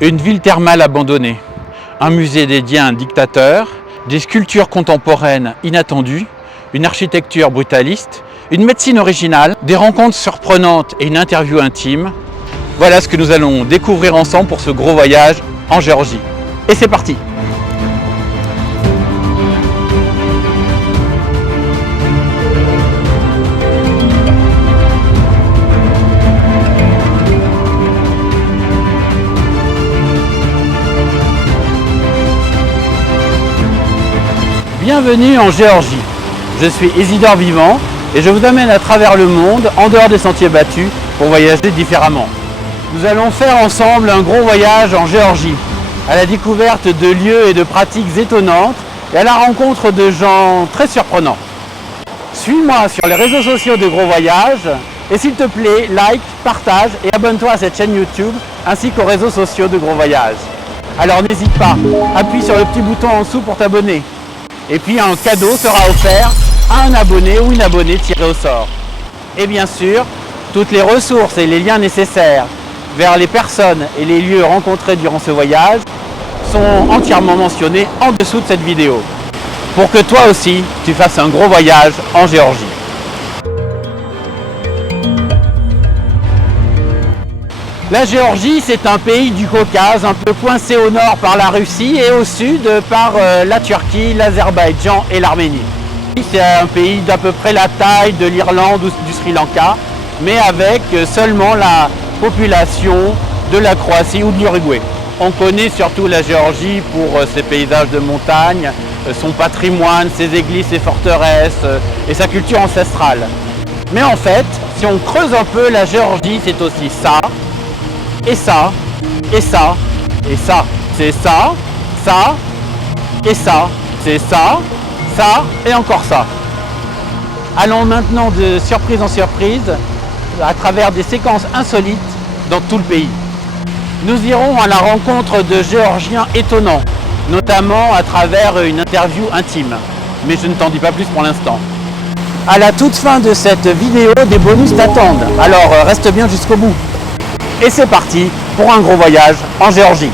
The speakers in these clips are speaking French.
Une ville thermale abandonnée, un musée dédié à un dictateur, des sculptures contemporaines inattendues, une architecture brutaliste, une médecine originale, des rencontres surprenantes et une interview intime. Voilà ce que nous allons découvrir ensemble pour ce gros voyage en Géorgie. Et c'est parti! Bienvenue en Géorgie. Je suis Isidore Vivant et je vous amène à travers le monde, en dehors des sentiers battus, pour voyager différemment. Nous allons faire ensemble un gros voyage en Géorgie, à la découverte de lieux et de pratiques étonnantes et à la rencontre de gens très surprenants. Suis-moi sur les réseaux sociaux de Gros Voyage et s'il te plaît, like, partage et abonne-toi à cette chaîne YouTube ainsi qu'aux réseaux sociaux de Gros Voyage. Alors n'hésite pas, appuie sur le petit bouton en dessous pour t'abonner. Et puis un cadeau sera offert à un abonné ou une abonnée tiré au sort. Et bien sûr, toutes les ressources et les liens nécessaires vers les personnes et les lieux rencontrés durant ce voyage sont entièrement mentionnés en dessous de cette vidéo. Pour que toi aussi, tu fasses un gros voyage en Géorgie. La Géorgie, c'est un pays du Caucase, un peu coincé au nord par la Russie et au sud par la Turquie, l'Azerbaïdjan et l'Arménie. C'est un pays d'à peu près la taille de l'Irlande ou du Sri Lanka, mais avec seulement la population de la Croatie ou de l'Uruguay. On connaît surtout la Géorgie pour ses paysages de montagne, son patrimoine, ses églises, ses forteresses et sa culture ancestrale. Mais en fait, si on creuse un peu, la Géorgie, c'est aussi ça, et ça, et ça, et ça. C'est ça, ça, et ça. C'est ça, ça, et encore ça. Allons maintenant de surprise en surprise, à travers des séquences insolites dans tout le pays. Nous irons à la rencontre de Géorgiens étonnants, notamment à travers une interview intime. Mais je ne t'en dis pas plus pour l'instant. À la toute fin de cette vidéo, des bonus t'attendent. Alors reste bien jusqu'au bout. Et c'est parti pour un gros voyage en Géorgie.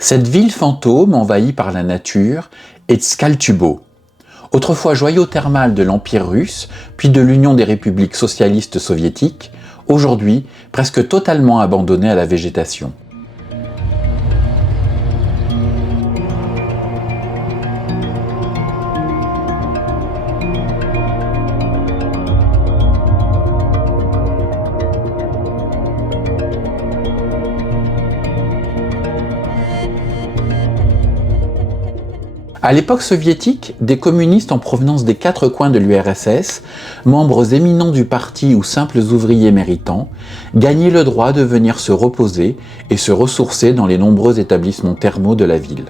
Cette ville fantôme envahie par la nature est Tskhaltubo. Autrefois joyau thermal de l'Empire russe, puis de l'Union des républiques socialistes soviétiques, aujourd'hui presque totalement abandonnée à la végétation. À l'époque soviétique, des communistes en provenance des quatre coins de l'URSS, membres éminents du parti ou simples ouvriers méritants, gagnaient le droit de venir se reposer et se ressourcer dans les nombreux établissements thermaux de la ville.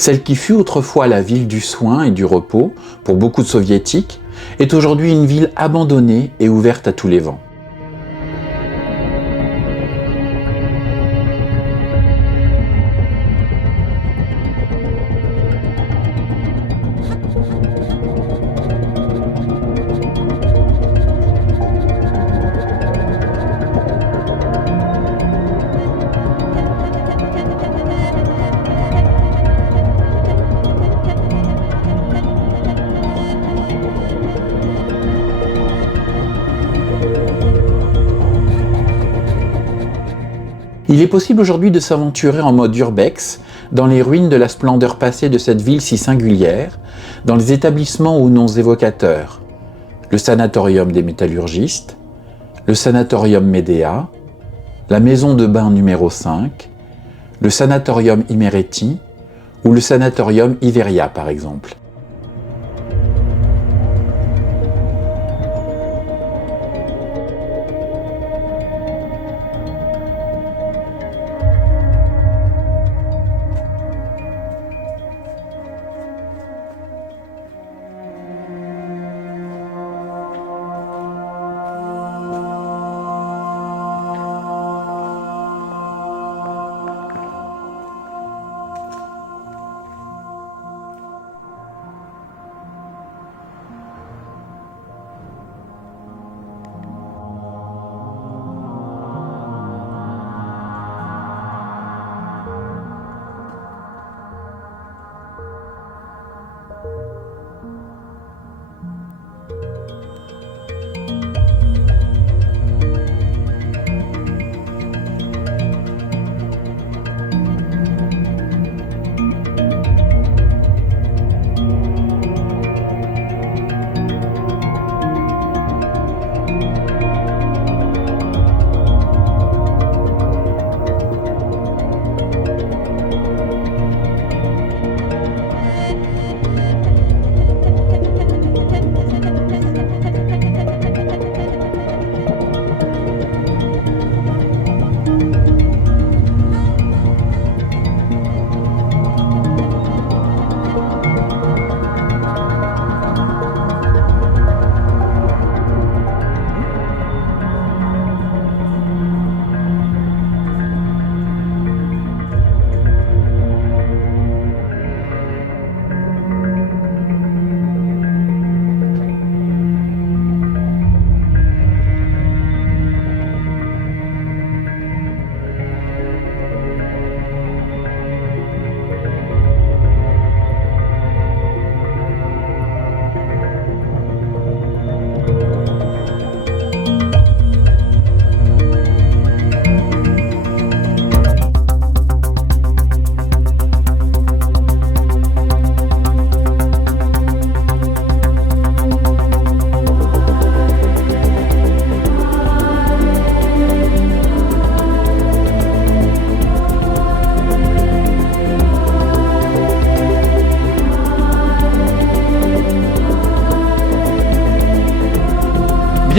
Celle qui fut autrefois la ville du soin et du repos pour beaucoup de soviétiques est aujourd'hui une ville abandonnée et ouverte à tous les vents. Il est possible aujourd'hui de s'aventurer en mode urbex dans les ruines de la splendeur passée de cette ville si singulière, dans les établissements aux noms évocateurs, le sanatorium des métallurgistes, le sanatorium Médéa, la maison de bain numéro 5, le sanatorium Imereti ou le sanatorium Iveria par exemple.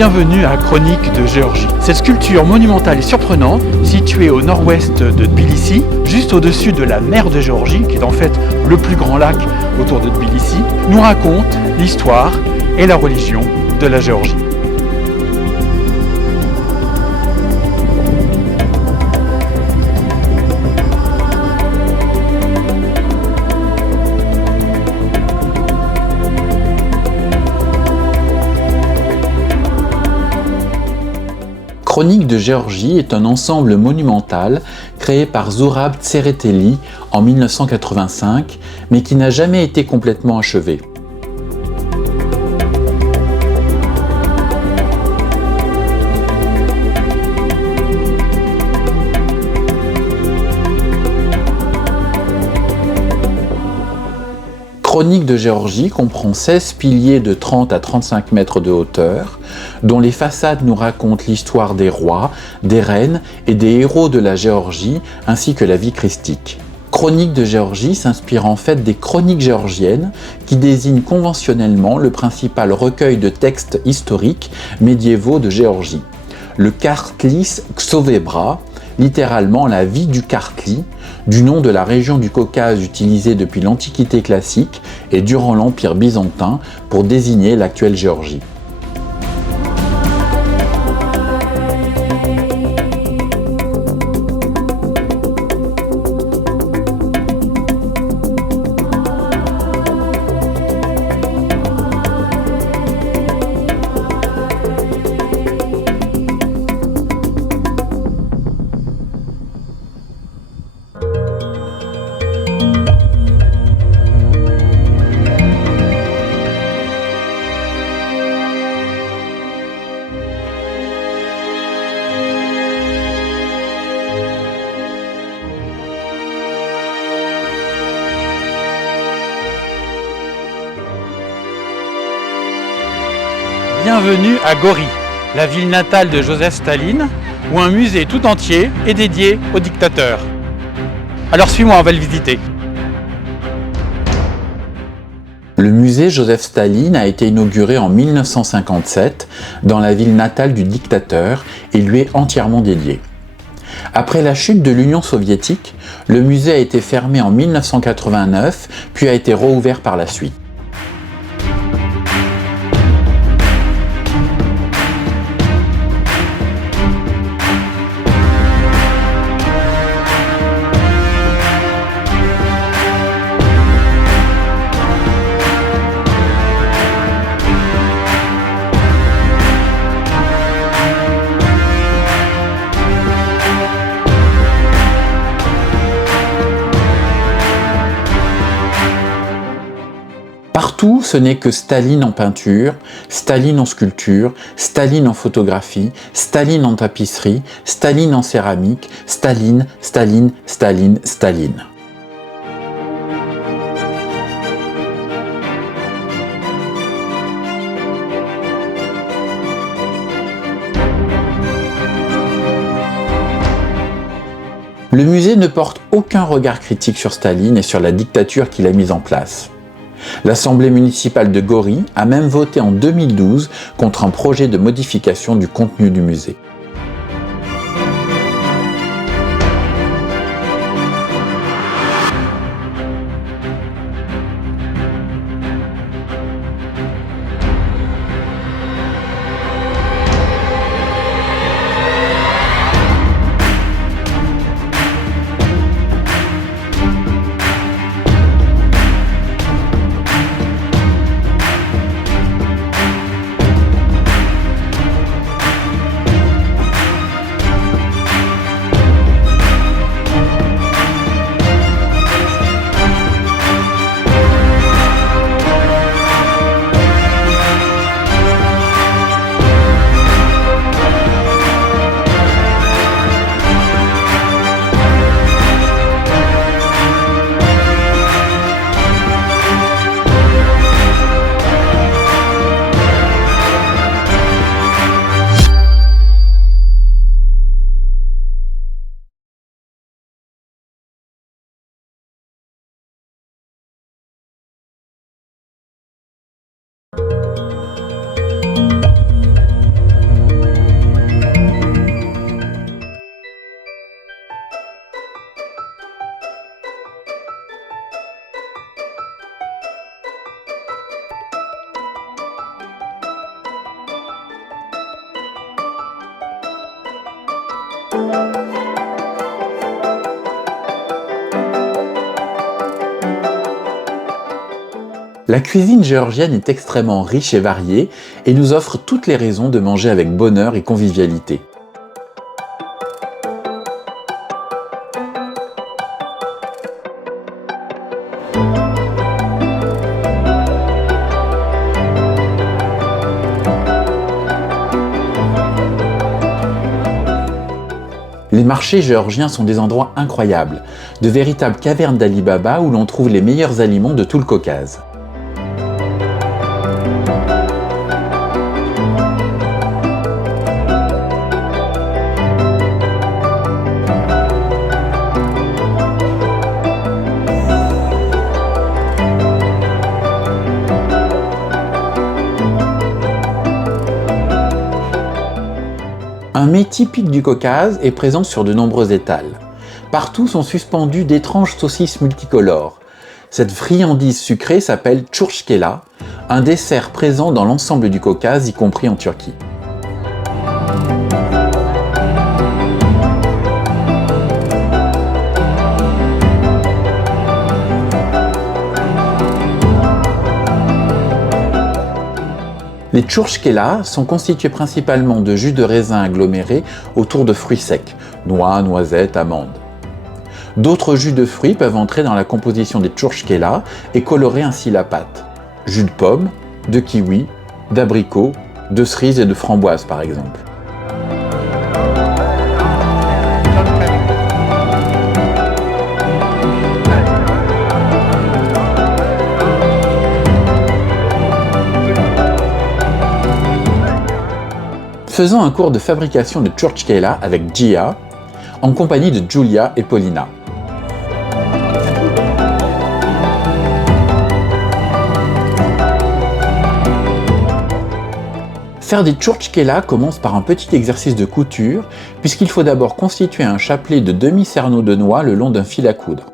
Bienvenue à Chronique de Géorgie. Cette sculpture monumentale et surprenante, située au nord-ouest de Tbilissi, juste au-dessus de la mer de Géorgie, qui est en fait le plus grand lac autour de Tbilissi, nous raconte l'histoire et la religion de la Géorgie. Chronique de Géorgie est un ensemble monumental créé par Zurab Tsereteli en 1985, mais qui n'a jamais été complètement achevé. Chronique de Géorgie comprend 16 piliers de 30 à 35 mètres de hauteur, dont les façades nous racontent l'histoire des rois, des reines et des héros de la Géorgie, ainsi que la vie christique. Chronique de Géorgie s'inspire en fait des chroniques géorgiennes, qui désignent conventionnellement le principal recueil de textes historiques médiévaux de Géorgie. Le Kartlis Xovebra, littéralement la vie du Kartli, du nom de la région du Caucase utilisée depuis l'Antiquité classique et durant l'Empire byzantin pour désigner l'actuelle Géorgie. Bienvenue à Gori, la ville natale de Joseph Staline, où un musée tout entier est dédié au dictateur. Alors suis-moi, on va le visiter. Le musée Joseph Staline a été inauguré en 1957 dans la ville natale du dictateur et lui est entièrement dédié. Après la chute de l'Union soviétique, le musée a été fermé en 1989 puis a été rouvert par la suite. Partout, ce n'est que Staline en peinture, Staline en sculpture, Staline en photographie, Staline en tapisserie, Staline en céramique, Staline, Staline, Staline, Staline. Le musée ne porte aucun regard critique sur Staline et sur la dictature qu'il a mise en place. L'Assemblée municipale de Gori a même voté en 2012 contre un projet de modification du contenu du musée. La cuisine géorgienne est extrêmement riche et variée et nous offre toutes les raisons de manger avec bonheur et convivialité. Les marchés géorgiens sont des endroits incroyables, de véritables cavernes d'Ali Baba où l'on trouve les meilleurs aliments de tout le Caucase. Un mets typique du Caucase est présent sur de nombreux étals. Partout sont suspendues d'étranges saucisses multicolores. Cette friandise sucrée s'appelle churchkela, un dessert présent dans l'ensemble du Caucase, y compris en Turquie. Les churchkela sont constitués principalement de jus de raisin aggloméré autour de fruits secs, noix, noisettes, amandes. D'autres jus de fruits peuvent entrer dans la composition des churchkela et colorer ainsi la pâte. Jus de pomme, de kiwi, d'abricot, de cerises et de framboises par exemple. faisant un cours de fabrication de churchkela avec Gia, en compagnie de Julia et Paulina. Faire des churchkela commence par un petit exercice de couture, puisqu'il faut d'abord constituer un chapelet de demi-cerneau de noix le long d'un fil à coudre.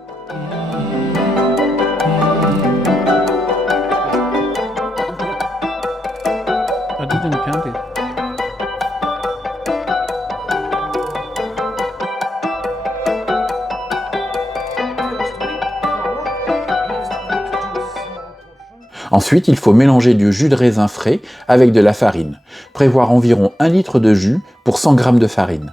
Ensuite, il faut mélanger du jus de raisin frais avec de la farine. Prévoir environ 1 litre de jus pour 100 g de farine.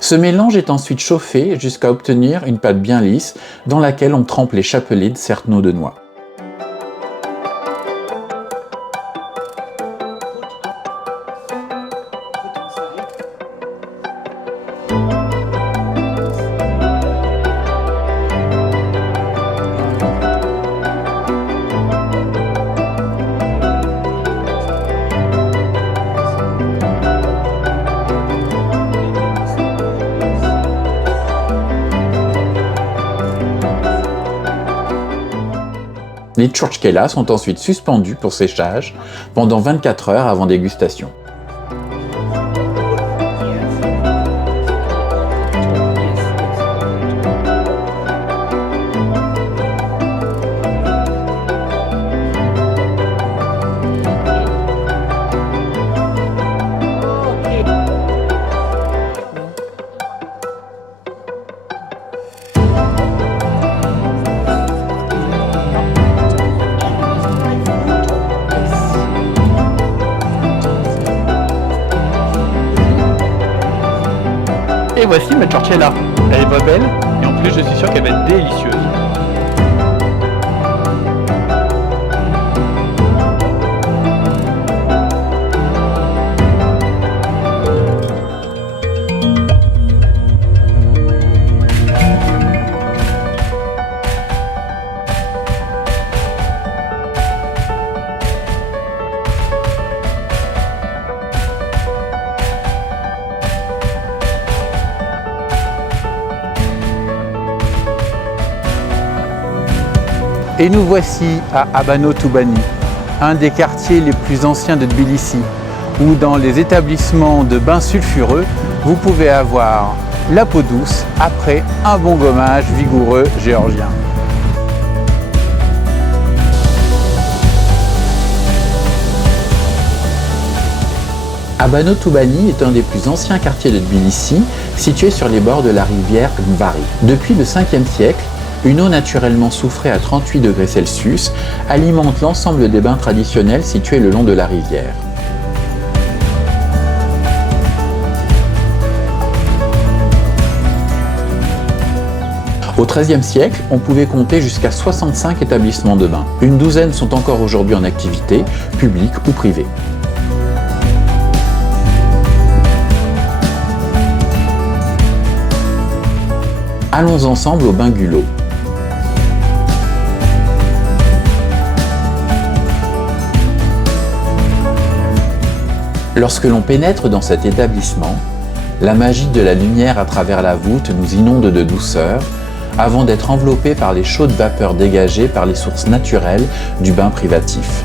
Ce mélange est ensuite chauffé jusqu'à obtenir une pâte bien lisse dans laquelle on trempe les chapelets de cerneau de noix. Les churchkela sont ensuite suspendus pour séchage pendant 24 heures avant dégustation. Et voici ma churchkela. Elle est pas belle et en plus je suis sûr qu'elle va être délicieuse. Et nous voici à Abano Toubani, un des quartiers les plus anciens de Tbilissi, où dans les établissements de bains sulfureux, vous pouvez avoir la peau douce après un bon gommage vigoureux géorgien. Abano Toubani est un des plus anciens quartiers de Tbilissi, situé sur les bords de la rivière Ngvari. Depuis le 5e siècle, une eau naturellement soufrée à 38 degrés Celsius alimente l'ensemble des bains traditionnels situés le long de la rivière. Au XIIIe siècle, on pouvait compter jusqu'à 65 établissements de bains. Une douzaine sont encore aujourd'hui en activité, publiques ou privées. Allons ensemble au bain Gulot. Lorsque l'on pénètre dans cet établissement, la magie de la lumière à travers la voûte nous inonde de douceur, avant d'être enveloppé par les chaudes vapeurs dégagées par les sources naturelles du bain privatif.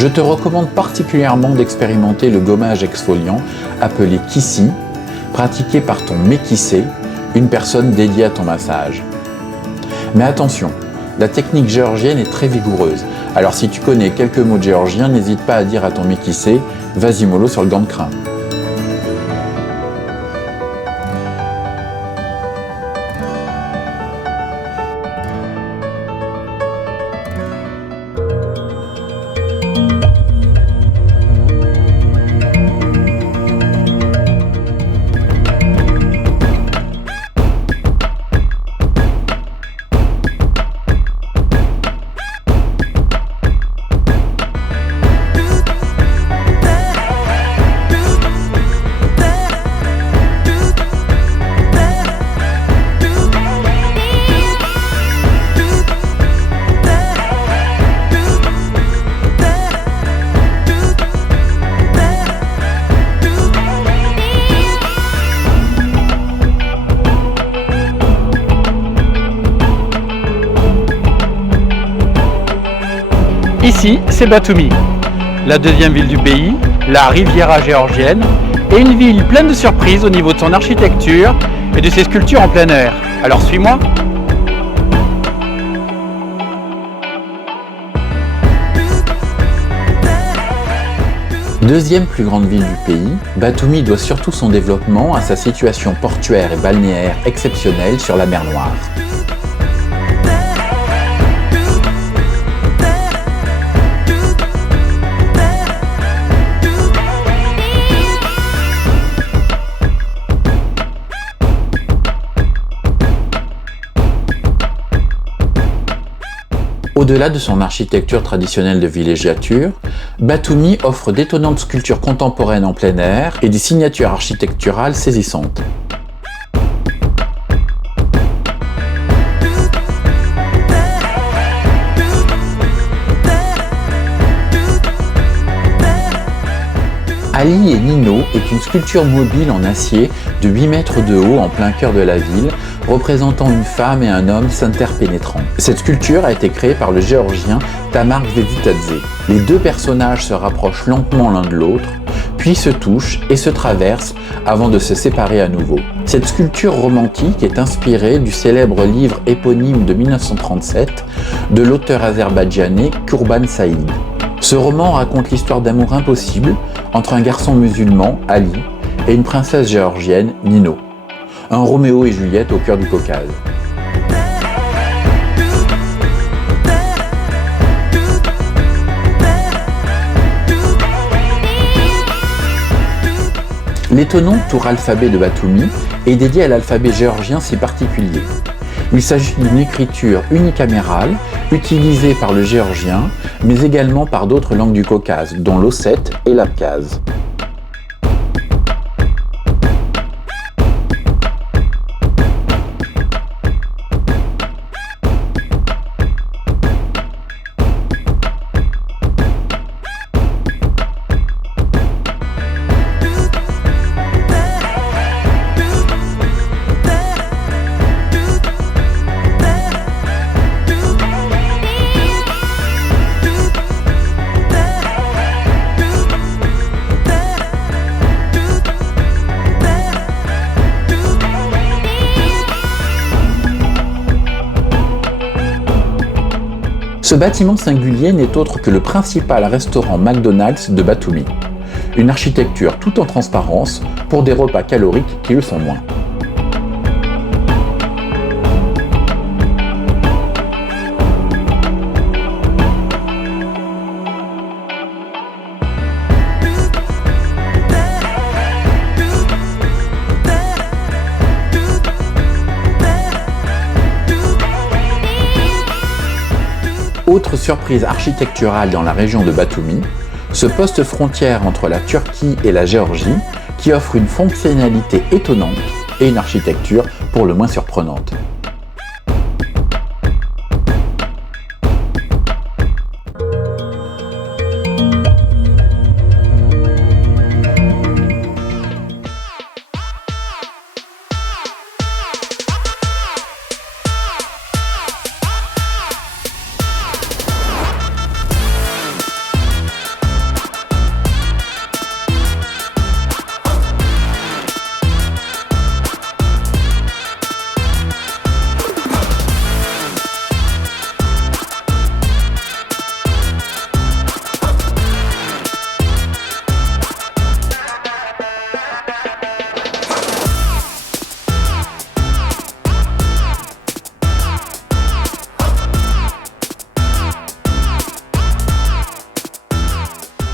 Je te recommande particulièrement d'expérimenter le gommage exfoliant appelé Kissi, pratiqué par ton mékissé, une personne dédiée à ton massage. Mais attention, La technique géorgienne est très vigoureuse. Alors si tu connais quelques mots de géorgien, n'hésite pas à dire à ton métissé « vas-y mollo sur le gant de crin ». Ici, c'est Batoumi, la deuxième ville du pays, la Riviera géorgienne, et une ville pleine de surprises au niveau de son architecture et de ses sculptures en plein air. Alors suis-moi. Deuxième plus grande ville du pays, Batoumi doit surtout son développement à sa situation portuaire et balnéaire exceptionnelle sur la mer Noire. Au-delà de son architecture traditionnelle de villégiature, Batoumi offre d'étonnantes sculptures contemporaines en plein air et des signatures architecturales saisissantes. Ali et Nino est une sculpture mobile en acier de 8 mètres de haut en plein cœur de la ville, représentant une femme et un homme s'interpénétrant. Cette sculpture a été créée par le géorgien Tamar Gveditadze. Les deux personnages se rapprochent lentement l'un de l'autre, puis se touchent et se traversent avant de se séparer à nouveau. Cette sculpture romantique est inspirée du célèbre livre éponyme de 1937 de l'auteur azerbaïdjanais Kurban Said. Ce roman raconte l'histoire d'amour impossible entre un garçon musulman, Ali, et une princesse géorgienne, Nino. Un Roméo et Juliette au cœur du Caucase. L'étonnante tour alphabet de Batoumi est dédiée à l'alphabet géorgien si particulier. Il s'agit d'une écriture unicamérale utilisée par le géorgien, mais également par d'autres langues du Caucase, dont l'ossète et l'abkhaze. Ce bâtiment singulier n'est autre que le principal restaurant McDonald's de Batoumi. Une architecture tout en transparence pour des repas caloriques qui le sont moins. Autre surprise architecturale dans la région de Batoumi, ce poste frontière entre la Turquie et la Géorgie qui offre une fonctionnalité étonnante et une architecture pour le moins surprenante.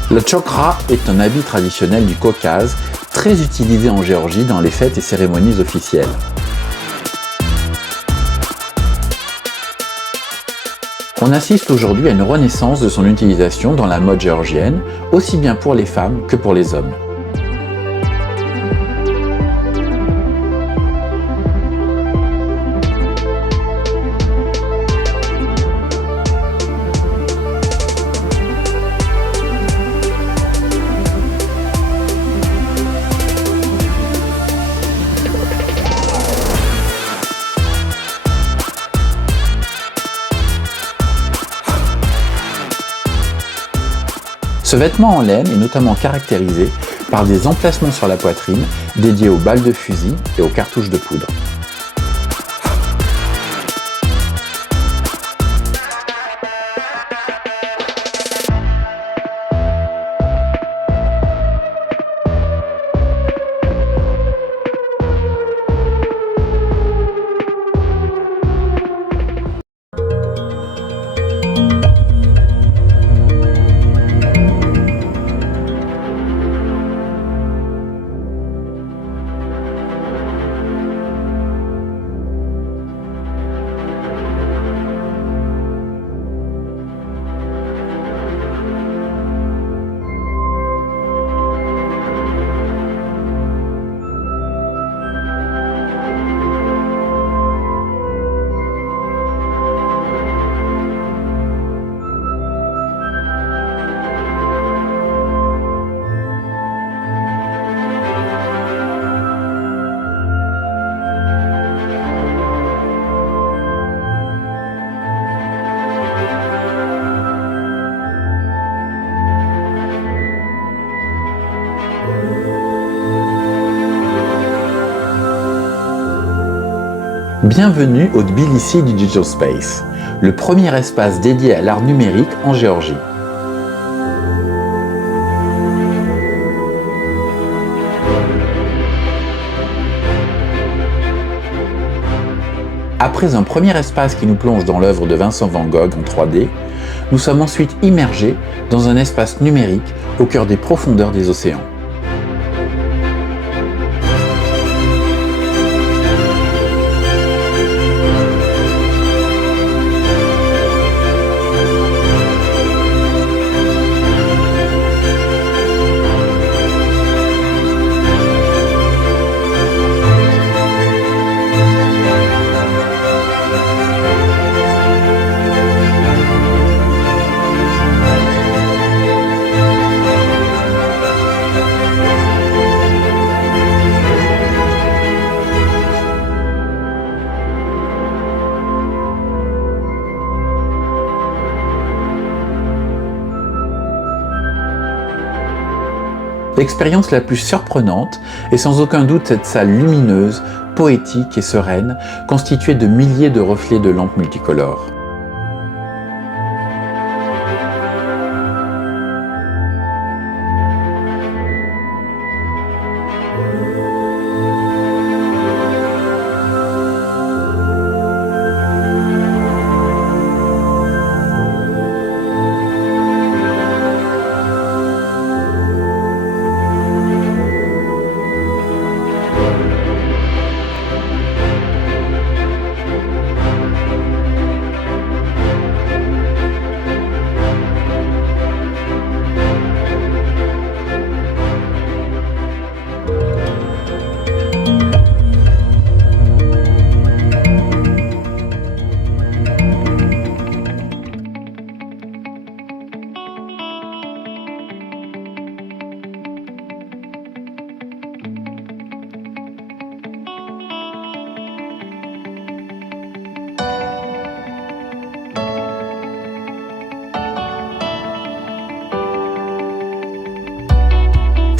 La tchokra est un habit traditionnel du Caucase, très utilisé en Géorgie dans les fêtes et cérémonies officielles. On assiste aujourd'hui à une renaissance de son utilisation dans la mode géorgienne, aussi bien pour les femmes que pour les hommes. Ce vêtement en laine est notamment caractérisé par des emplacements sur la poitrine dédiés aux balles de fusil et aux cartouches de poudre. Bienvenue au Tbilissi Digital Space, le premier espace dédié à l'art numérique en Géorgie. Après un premier espace qui nous plonge dans l'œuvre de Vincent van Gogh en 3D, nous sommes ensuite immergés dans un espace numérique au cœur des profondeurs des océans. L'expérience la plus surprenante est sans aucun doute cette salle lumineuse, poétique et sereine, constituée de milliers de reflets de lampes multicolores.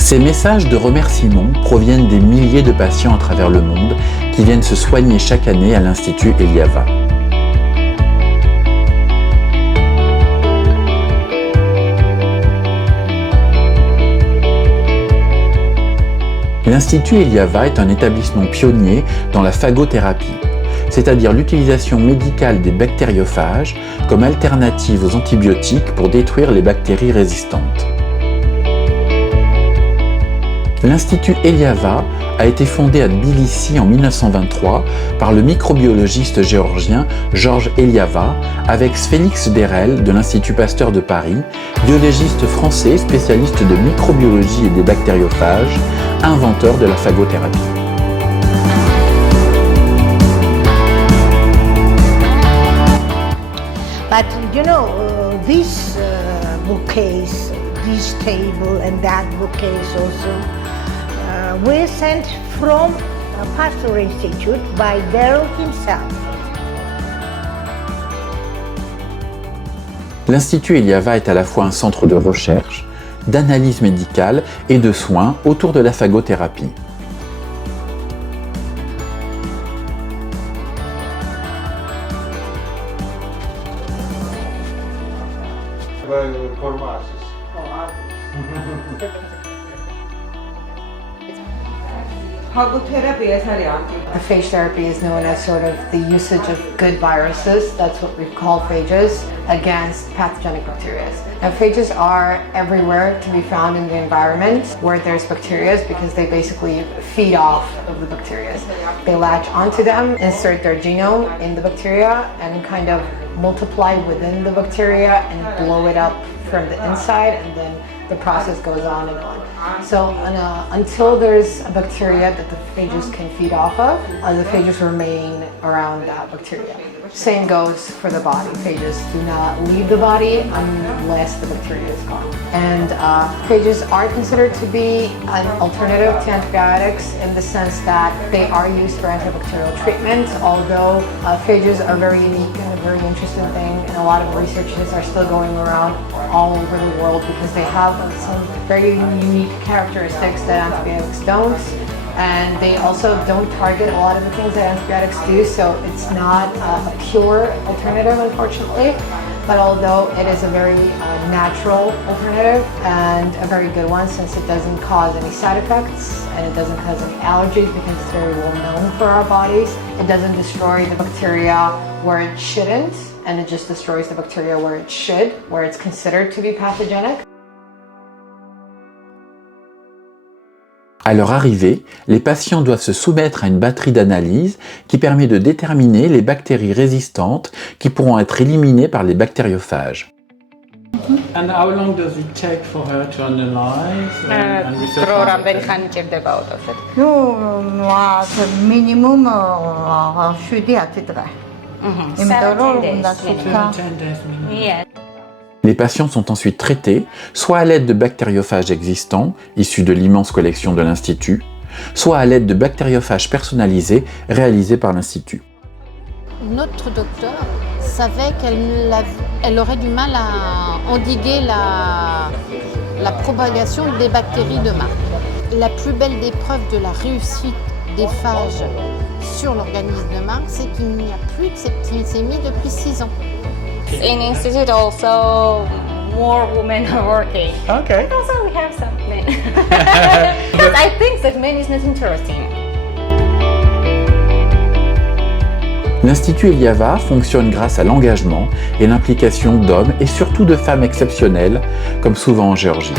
Ces messages de remerciement proviennent des milliers de patients à travers le monde qui viennent se soigner chaque année à l'Institut Eliava. L'Institut Eliava est un établissement pionnier dans la phagothérapie, c'est-à-dire l'utilisation médicale des bactériophages comme alternative aux antibiotiques pour détruire les bactéries résistantes. L'Institut Eliava a été fondé à Tbilissi en 1923 par le microbiologiste géorgien Georges Eliava avec Félix Derel de l'Institut Pasteur de Paris, biologiste français spécialiste de microbiologie et des bactériophages, inventeur de la phagothérapie. But you know, this bookcase, this table and that bookcase also were sent from Pasteur Institute by Derel himself. L'Institut Eliava est à la fois un centre de recherche, d'analyse médicale et de soins autour de la phagothérapie. The phage therapy is known as sort of the usage of good viruses, that's what we call phages, against pathogenic bacteria. Now phages are everywhere to be found in the environment where there's bacteria because they basically feed off of the bacteria. They latch onto them, insert their genome in the bacteria and kind of multiply within the bacteria and blow it up from the inside, and then the process goes on and on. So until there's a bacteria that the phages can feed off of, the phages remain around that bacteria. Same goes for the body. Phages do not leave the body unless the bacteria is gone. And phages are considered to be an alternative to antibiotics in the sense that they are used for antibacterial treatment, although phages are very unique and a very interesting thing, and a lot of researchers are still going around all over the world because they have some very unique characteristics that antibiotics don't. And they also don't target a lot of the things that antibiotics do, so it's not a pure alternative, unfortunately. But although it is a very natural alternative and a very good one, since it doesn't cause any side effects and it doesn't cause any allergies because it's very well known for our bodies. It doesn't destroy the bacteria where it shouldn't, and it just destroys the bacteria where it should, where it's considered to be pathogenic. À leur arrivée, les patients doivent se soumettre à une batterie d'analyse qui permet de déterminer les bactéries résistantes qui pourront être éliminées par les bactériophages. And how long does it take for her to analyze and research? No, minimum 10 days minimum. Yeah. Les patients sont ensuite traités, soit à l'aide de bactériophages existants, issus de l'immense collection de l'Institut, soit à l'aide de bactériophages personnalisés réalisés par l'Institut. Notre docteur savait qu'elle aurait du mal à endiguer la propagation des bactéries de Mark. La plus belle des preuves de la réussite des phages sur l'organisme de Mark, c'est qu'il n'y a plus de septicémie depuis 6 ans. In institute also more women are working. Okay. Also we have some men. But I think that men is not interesting. L'Institut Eliava fonctionne grâce à l'engagement et l'implication d'hommes et surtout de femmes exceptionnelles, comme souvent en Géorgie.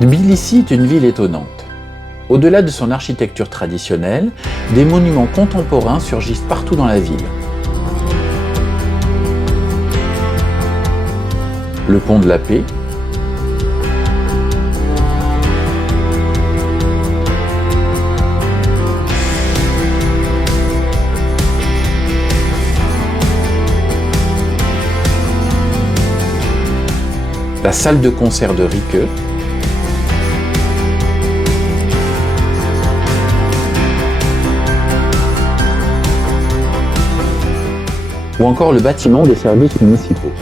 Tbilissi est une ville étonnante. Au-delà de son architecture traditionnelle, des monuments contemporains surgissent partout dans la ville. Le pont de la Paix, la salle de concert de Riqueux, ou encore le bâtiment des services municipaux.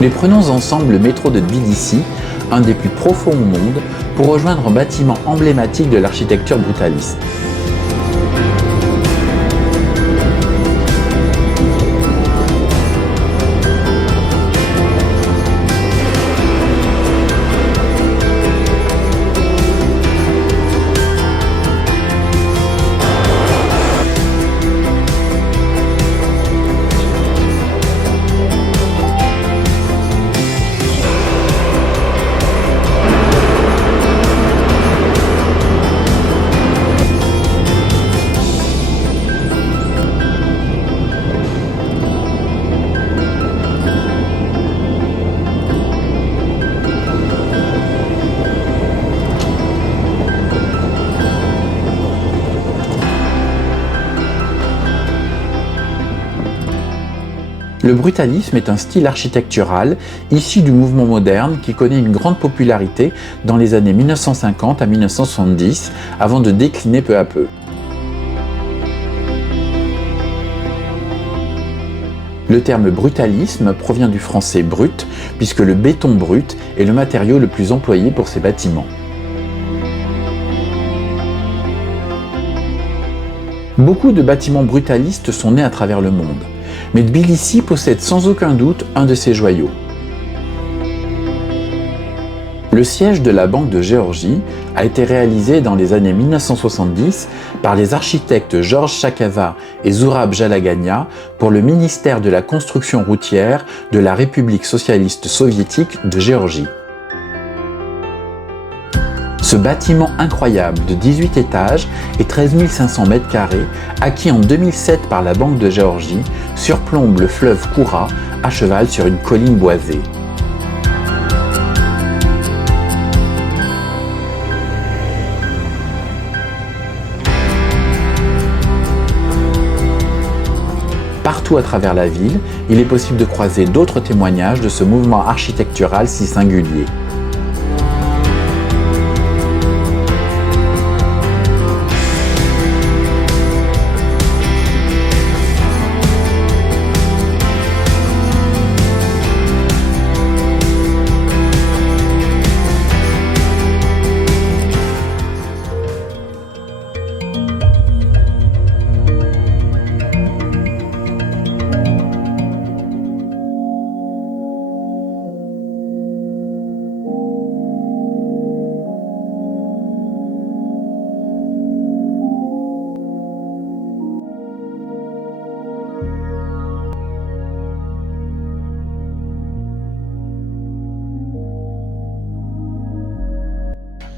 Mais prenons ensemble le métro de Tbilissi, un des plus profonds au monde, pour rejoindre un bâtiment emblématique de l'architecture brutaliste. Le brutalisme est un style architectural issu du mouvement moderne qui connaît une grande popularité dans les années 1950 à 1970 avant de décliner peu à peu. Le terme brutalisme provient du français brut puisque le béton brut est le matériau le plus employé pour ces bâtiments. Beaucoup de bâtiments brutalistes sont nés à travers le monde. Mais Tbilissi possède sans aucun doute un de ces joyaux. Le siège de la Banque de Géorgie a été réalisé dans les années 1970 par les architectes Georges Chakava et Zourab Jalagania pour le ministère de la Construction routière de la République socialiste soviétique de Géorgie. Ce bâtiment incroyable de 18 étages et 13 500 m², acquis en 2007 par la Banque de Géorgie, surplombe le fleuve Koura à cheval sur une colline boisée. Partout à travers la ville, il est possible de croiser d'autres témoignages de ce mouvement architectural si singulier.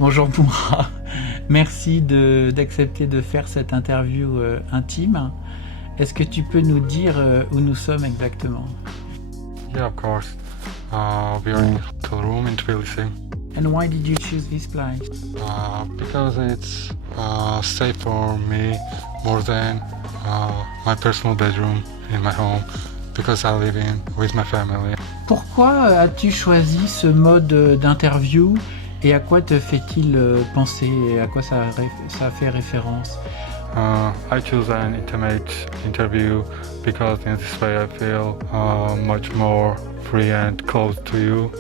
Bonjour Moura, merci d'accepter de faire cette interview intime. Est-ce que tu peux nous dire où nous sommes exactement? Yeah, of course. We are in a hotel room in Tbilisi. And why did you choose this place? Because it's safe for me more than my personal bedroom in my home. Because I live in with my family. Pourquoi as-tu choisi ce mode d'interview et à quoi te fait-il penser et à quoi ça fait référence? I choose an intimate interview because in this way I feel much more free and close to you.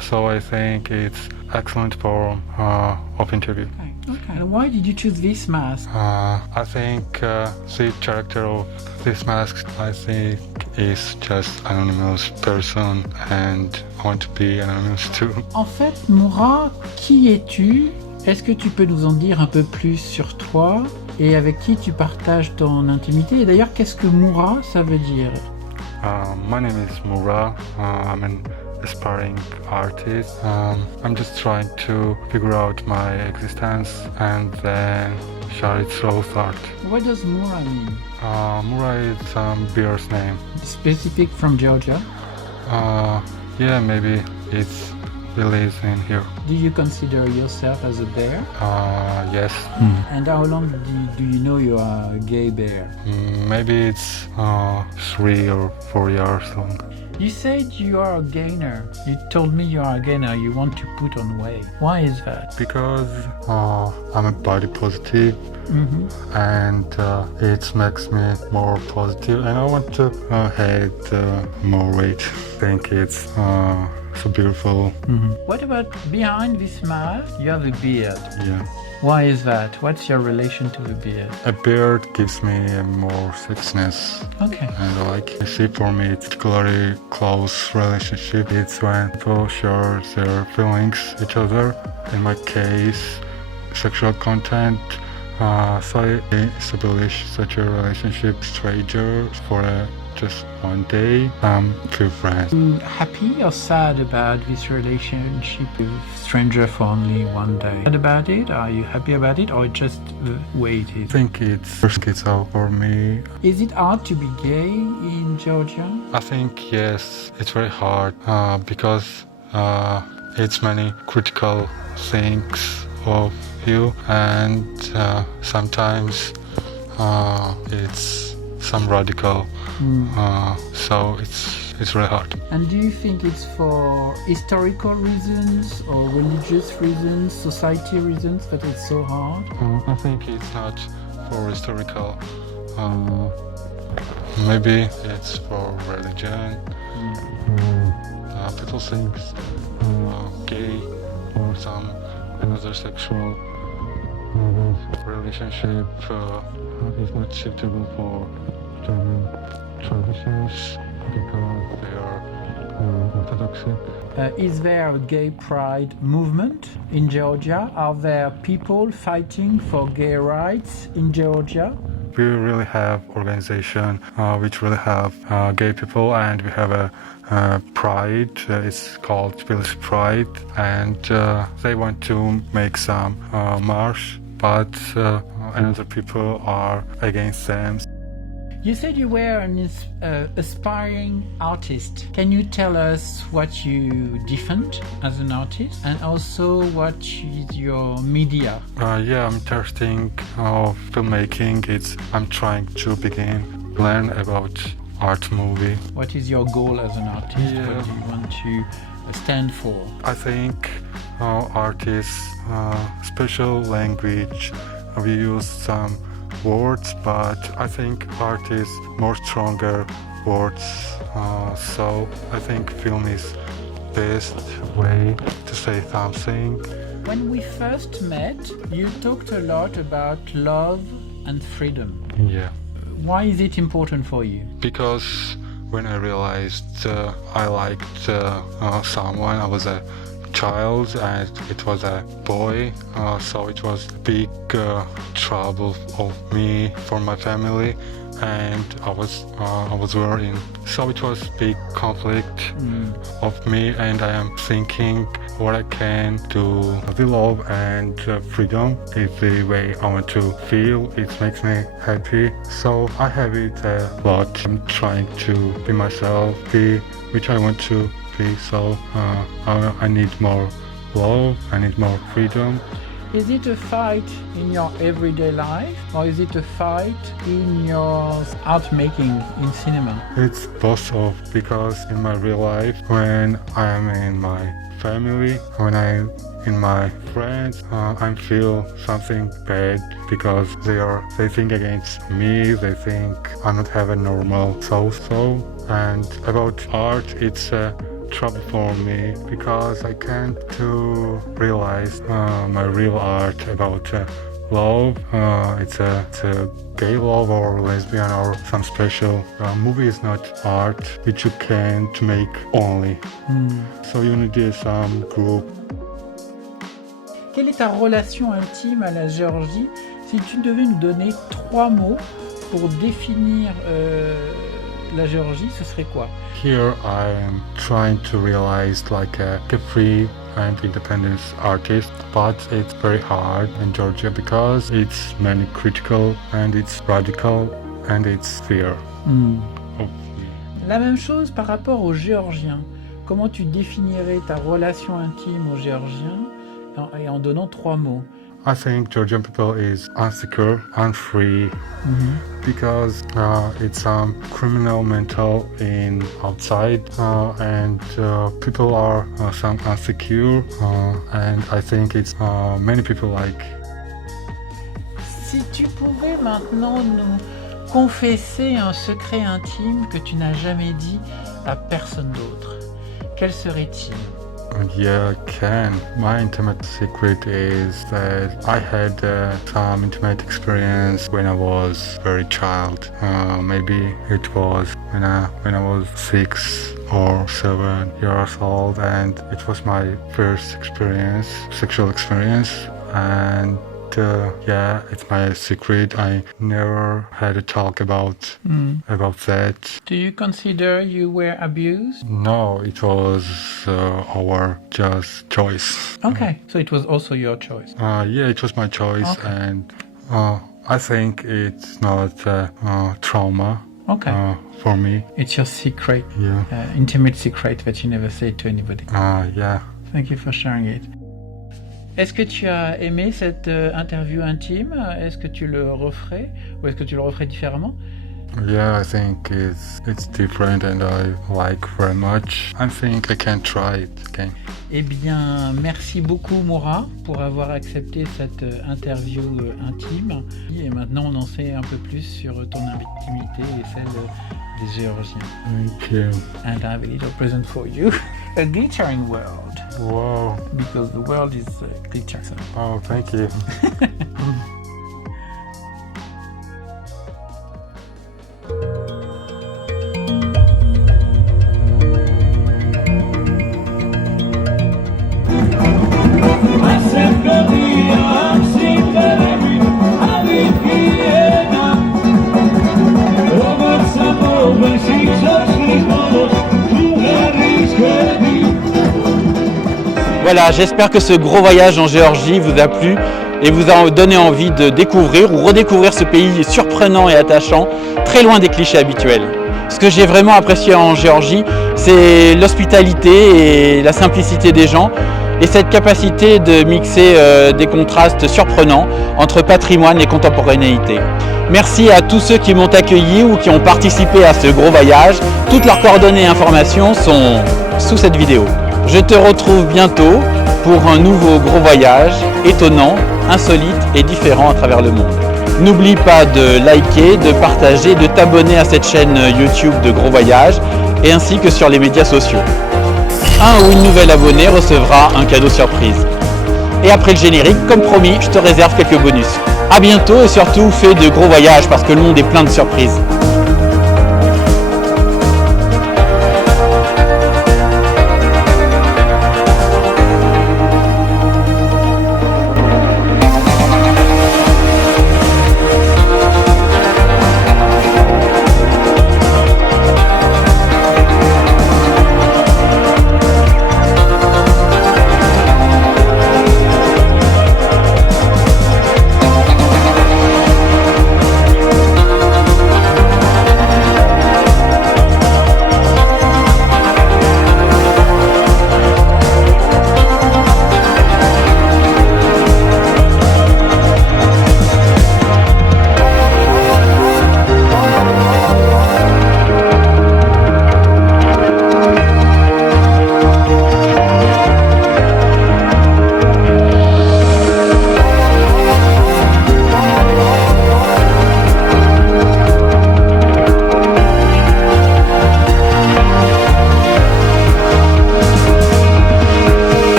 So I think it's excellent form of interview. Okay. And why did you choose this mask? I think the character of this mask, I think, is just anonymous person, and I want to be anonymous too. En fait, Moura, qui es-tu? Est-ce que tu peux nous en dire un peu plus sur toi et avec qui tu partages ton intimité? Et d'ailleurs, qu'est-ce que Moura, ça veut dire? My name is Moura. I'm an aspiring artist. I'm just trying to figure out my existence and then share it through art. What does Moura mean? Moura is beer's name. Specific from Georgia? Yeah, maybe it's release in here. Do you consider yourself as a bear? Yes. And how long do you know you are a gay bear? Maybe it's 3 or 4 years long. You said you are a gainer. You told me you are a gainer. You want to put on weight. Why is that? Because I'm a body positive, and it makes me more positive, and I want to add more weight. I think it's so beautiful. What about behind this mask? You have a beard. Yeah. Why is that? What's your relation to the beard? A beard gives me a more sexiness. Okay. And like, you see, for me, it's particularly close relationship. It's when people share their feelings each other. In my case, sexual content. So I establish such a relationship, stranger, for just one day, few friends. Happy or sad about this relationship with stranger for only one day? Sad about it? Are you happy about it, or just the way it is? I think it's out for me. Is it hard to be gay in Georgia? I think yes, it's very hard because it's many critical things of you, and sometimes it's some radical. So it's really hard. And do you think it's for historical reasons or religious reasons, society reasons that it's so hard? I think it's not for historical. Maybe it's for religion. People think gay or some another sexual relationship is not suitable for German traditions because they are orthodox. Is there a gay pride movement in Georgia? Are there people fighting for gay rights in Georgia? We really have organization which really have gay people, and we have a pride. It's called Tbilisi Pride, and they want to make some march, but another people are against them. You said you were an aspiring artist. Can you tell us what you defend as an artist, and also what is your media? Yeah, I'm interested of filmmaking. I'm trying to learn about art movie. What is your goal as an artist? Yeah. What do you want to stand for? I think artists, special language, we use some words, but I think art is more stronger words. So I think film is best way to say something. When we first met, you talked a lot about love and freedom. Yeah. Why is it important for you? Because when I realized I liked someone, I was a child and it was a boy, so it was a big trouble of me for my family, and I was worrying. So it was big conflict of me, and I am thinking what I can do. The love and freedom is the way I want to feel. It makes me happy, so I have it a lot. I'm trying to be myself, be which I want to be. So I need more love, I need more freedom. Is it a fight in your everyday life, or is it a fight in your art making in cinema? It's both of, because in my real life, when I am in my family, when I'm in my friends, I feel something bad because they think against me. They think I don't have a normal soul. And about art, it's a trouble for me because I can't realize my real art about love. It's a gay love or lesbian or some special movie is not art which you can make only. So you need some group. Quelle est ta relation intime à la Géorgie? Si tu devais nous donner 3 mots pour définir la Géorgie, ce serait quoi? Here I am trying to realize like a free and independent artist, but it's very hard in Georgia because it's many critical and it's radical and it's fear. La même chose par rapport aux Géorgiens. comment tu définirais ta relation intime aux Géorgiens en donnant 3 mots? I think Georgian people is insecure, unfree, because it's criminal mental in outside, and people are some insecure, and I think it's many people like. Si tu pouvais maintenant nous confesser un secret intime que tu n'as jamais dit à personne d'autre, quel serait-il? Yeah, Ken. My intimate secret is that I had some intimate experience when I was very child. Maybe it was when I was 6 or 7 years old, and it was my first experience, sexual experience, and yeah, it's my secret. I never had a talk about that. Do you consider you were abused? No, it was our just choice. Okay, so it was also your choice. Yeah, it was my choice, Okay. and I think it's not trauma Okay, for me. it's your secret, Yeah. intimate secret that you never say to anybody. Yeah. Thank you for sharing it. Est-ce que tu as aimé cette interview intime? Est-ce que tu le referais ou est-ce que tu le referais différemment? Yeah, I think it's different, and I like very much. I think I can try it again. Eh bien, merci beaucoup Moura pour avoir accepté cette interview intime. Et maintenant, on en sait un peu plus sur ton intimité et celle des Géorgiens. Thank you. And I have a little present for you. A glittering world. Wow. Because the world is glittering. Oh, thank you. Voilà, j'espère que ce gros voyage en Géorgie vous a plu et vous a donné envie de découvrir ou redécouvrir ce pays surprenant et attachant, très loin des clichés habituels. Ce que j'ai vraiment apprécié en Géorgie, c'est l'hospitalité et la simplicité des gens et cette capacité de mixer des contrastes surprenants entre patrimoine et contemporanéité. Merci à tous ceux qui m'ont accueilli ou qui ont participé à ce gros voyage. Toutes leurs coordonnées et informations sont sous cette vidéo. Je te retrouve bientôt pour un nouveau gros voyage étonnant, insolite et différent à travers le monde. N'oublie pas de liker, de partager, de t'abonner à cette chaîne YouTube de Gros Voyage et ainsi que sur les médias sociaux. Un ou une nouvelle abonnée recevra un cadeau surprise. Et après le générique, comme promis, je te réserve quelques bonus. A bientôt et surtout fais de gros voyages parce que le monde est plein de surprises.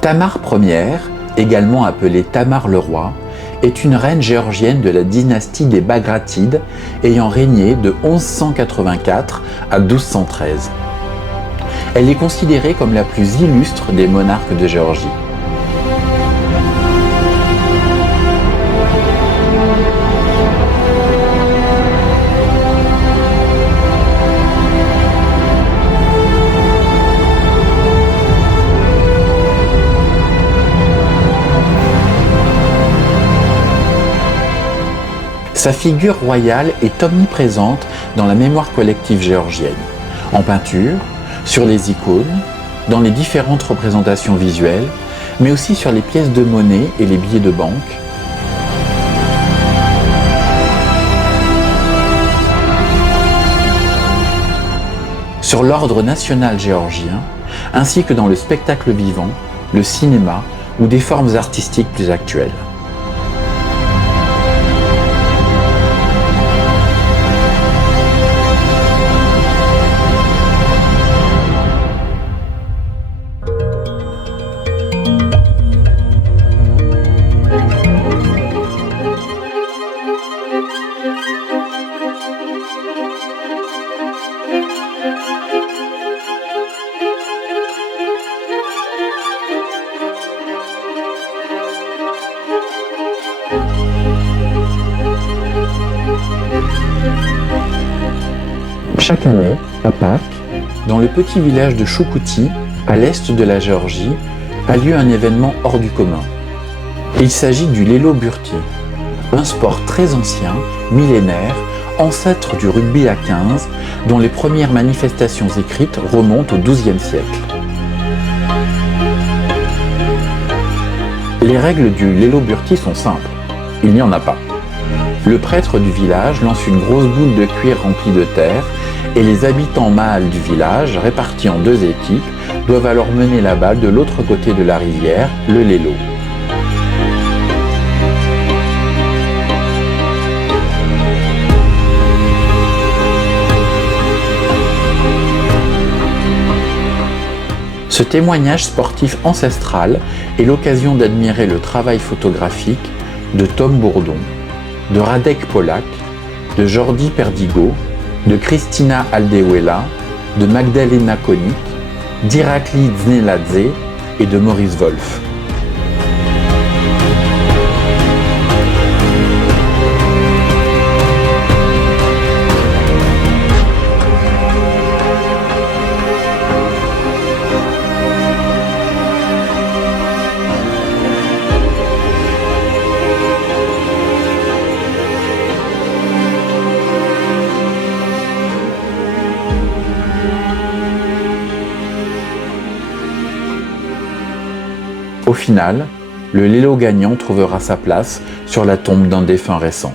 Tamar Ier, également appelée Tamar le roi, est une reine géorgienne de la dynastie des Bagratides ayant régné de 1184 à 1213. Elle est considérée comme la plus illustre des monarques de Géorgie. Sa figure royale est omniprésente dans la mémoire collective géorgienne, en peinture, sur les icônes, dans les différentes représentations visuelles, mais aussi sur les pièces de monnaie et les billets de banque. Sur l'ordre national géorgien, ainsi que dans le spectacle vivant, le cinéma ou des formes artistiques plus actuelles. Chaque année, à Pâques, dans le petit village de Choukouti, à l'est de la Géorgie, a lieu un événement hors du commun. Il s'agit du Lelo Burti, un sport très ancien, millénaire, ancêtre du rugby à 15, dont les premières manifestations écrites remontent au XIIe siècle. Les règles du Lelo Burti sont simples, il n'y en a pas. Le prêtre du village lance une grosse boule de cuir remplie de terre et les habitants mâles du village, répartis en deux équipes, doivent alors mener la balle de l'autre côté de la rivière, le Lelo. Ce témoignage sportif ancestral est l'occasion d'admirer le travail photographique de Tom Bourdon, de Radek Polak, de Jordi Perdigo, de Kristina Aldewela, de Magdalena Konik, d'Irakli Dzneladze et de Maurice Wolf. Au final, le Lelo gagnant trouvera sa place sur la tombe d'un défunt récent.